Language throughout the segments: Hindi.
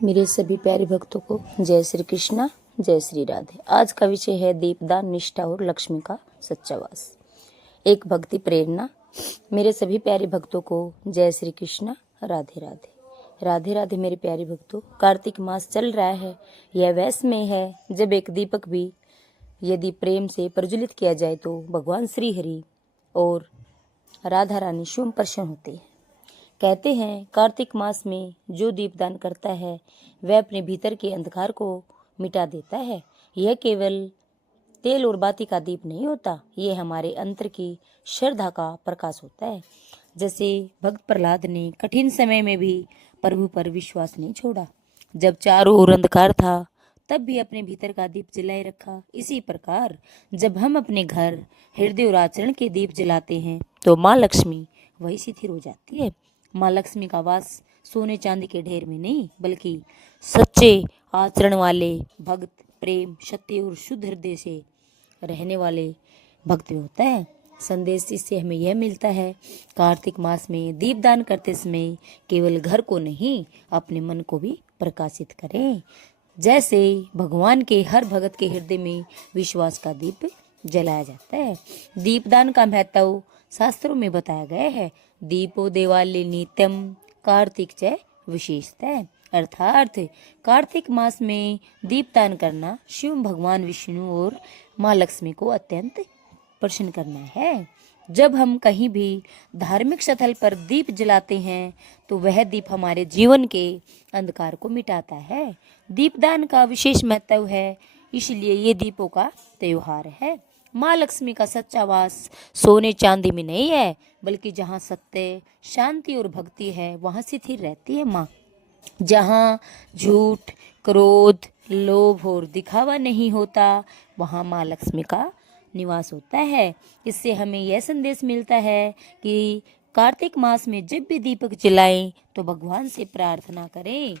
मेरे सभी प्यारे भक्तों को जय श्री कृष्णा, जय श्री राधे। आज का विषय है दीपदान, निष्ठा और लक्ष्मी का सच्चा वास। एक भक्ति प्रेरणा। मेरे सभी प्यारे भक्तों को जय श्री कृष्णा, राधे राधे। राधे राधे मेरे प्यारे भक्तों। कार्तिक मास चल रहा है। यह वह समय है जब एक दीपक भी यदि प्रेम से प्रज्वलित किया जाए तो भगवान श्री हरि और राधा रानी स्वयं प्रसन्न होते हैं। कहते हैं कार्तिक मास में जो दीपदान करता है वह अपने भीतर के अंधकार को मिटा देता है। यह केवल तेल और बाती का दीप नहीं होता, यह हमारे अंतर की श्रद्धा का प्रकाश होता है। जैसे भक्त प्रहलाद ने कठिन समय में भी प्रभु पर विश्वास नहीं छोड़ा। जब चारों ओर अंधकार था तब भी अपने भीतर का दीप जलाए रखा। इसी प्रकार जब हम अपने घर, हृदय और आचरण के दीप जलाते हैं तो माँ लक्ष्मी वही स्थिर हो जाती है। माँ लक्ष्मी का वास सोने चांदी के ढेर में नहीं, बल्कि सच्चे आचरण वाले भक्त, प्रेम, सत्य और शुद्ध हृदय से रहने वाले भक्त में होता है। संदेश इससे हमें यह मिलता है, कार्तिक मास में दीपदान करते समय केवल घर को नहीं, अपने मन को भी प्रकाशित करें। जैसे भगवान के हर भगत के हृदय में विश्वास का दीप जलाया जाता है। दीपदान का महत्व शास्त्रों में बताया गया है। दीपो देवाली नित्यम कार्तिक च विशेषतः, अर्थात कार्तिक मास में दीपदान करना शिव भगवान विष्णु और माँ लक्ष्मी को अत्यंत प्रसन्न करना है। जब हम कहीं भी धार्मिक स्थल पर दीप जलाते हैं तो वह दीप हमारे जीवन के अंधकार को मिटाता है। दीपदान का विशेष महत्व है, इसलिए ये दीपों का त्योहार है। माँ लक्ष्मी का सच्चा वास सोने चांदी में नहीं है, बल्कि जहाँ सत्य, शांति और भक्ति है वहाँ स्थिर रहती है माँ। जहाँ झूठ, क्रोध, लोभ और दिखावा नहीं होता वहाँ माँ लक्ष्मी का निवास होता है। इससे हमें यह संदेश मिलता है कि कार्तिक मास में जब भी दीपक जलाएं तो भगवान से प्रार्थना करें,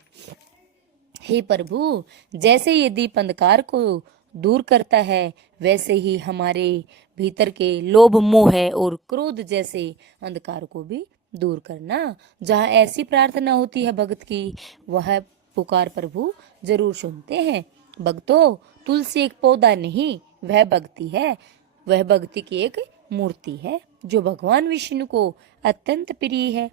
हे प्रभु, जैसे ये दीप अंधकार को दूर करता है वैसे ही हमारे भीतर के लोभ, मोह और क्रोध जैसे अंधकार को भी दूर करना। जहाँ ऐसी प्रार्थना होती है भक्त की, वह पुकार प्रभु जरूर सुनते हैं। भक्तों, तुलसी एक पौधा नहीं, वह भक्ति है। वह भक्ति की एक मूर्ति है जो भगवान विष्णु को अत्यंत प्रिय है।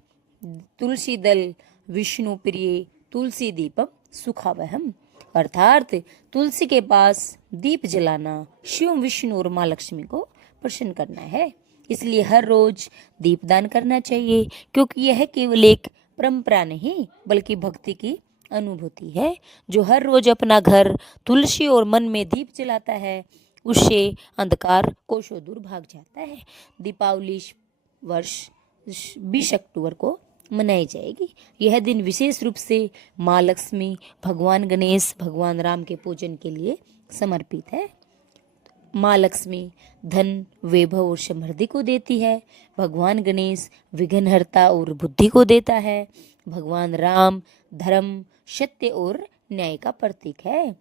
तुलसी दल विष्णु प्रिय, तुलसी दीपम सुखावहम, अर्थात तुलसी के पास दीप जलाना शिव, विष्णु और माँ लक्ष्मी को प्रसन्न करना है। इसलिए हर रोज दीपदान करना चाहिए, क्योंकि यह केवल एक परंपरा नहीं बल्कि भक्ति की अनुभूति है। जो हर रोज अपना घर, तुलसी और मन में दीप जलाता है उससे अंधकार कोसों दूर भाग जाता है। दीपावली वर्ष 20 अक्टूबर को मनाई जाएगी। यह दिन विशेष रूप से माँ लक्ष्मी, भगवान गणेश, भगवान राम के पूजन के लिए समर्पित है। माँ लक्ष्मी धन, वैभव और समृद्धि को देती है। भगवान गणेश विघ्नहर्ता और बुद्धि को देता है। भगवान राम धर्म, सत्य और न्याय का प्रतीक है।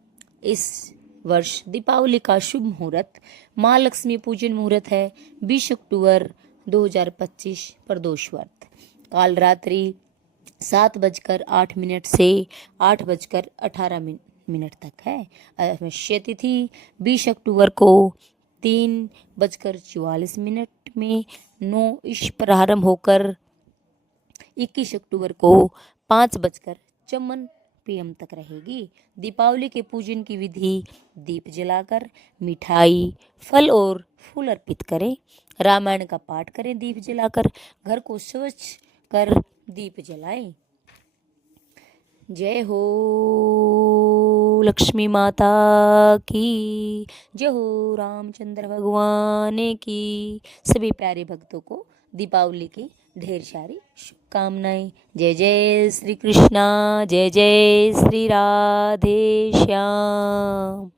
इस वर्ष दीपावली का शुभ मुहूर्त माँ लक्ष्मी पूजन मुहूर्त है 20 अक्टूबर 2025 प्रदोषवर्त, काल रात्रि 7:08 से 8:18 तक है। अमावस्या तिथि 20 अक्टूबर को 3:44 में 9 इश प्रारंभ होकर 21 अक्टूबर को 5:54 PM तक रहेगी। दीपावली के पूजन की विधि, दीप जलाकर मिठाई, फल और फूल अर्पित करें। रामायण का पाठ करें दीप जलाकर। घर को स्वच्छ कर दीप जलाएं। जय हो लक्ष्मी माता की, जय हो रामचंद्र भगवान की। सभी प्यारे भक्तों को दीपावली की ढेर सारी शुभकामनाएं। जय जय श्री कृष्णा, जय जय श्री राधे श्याम।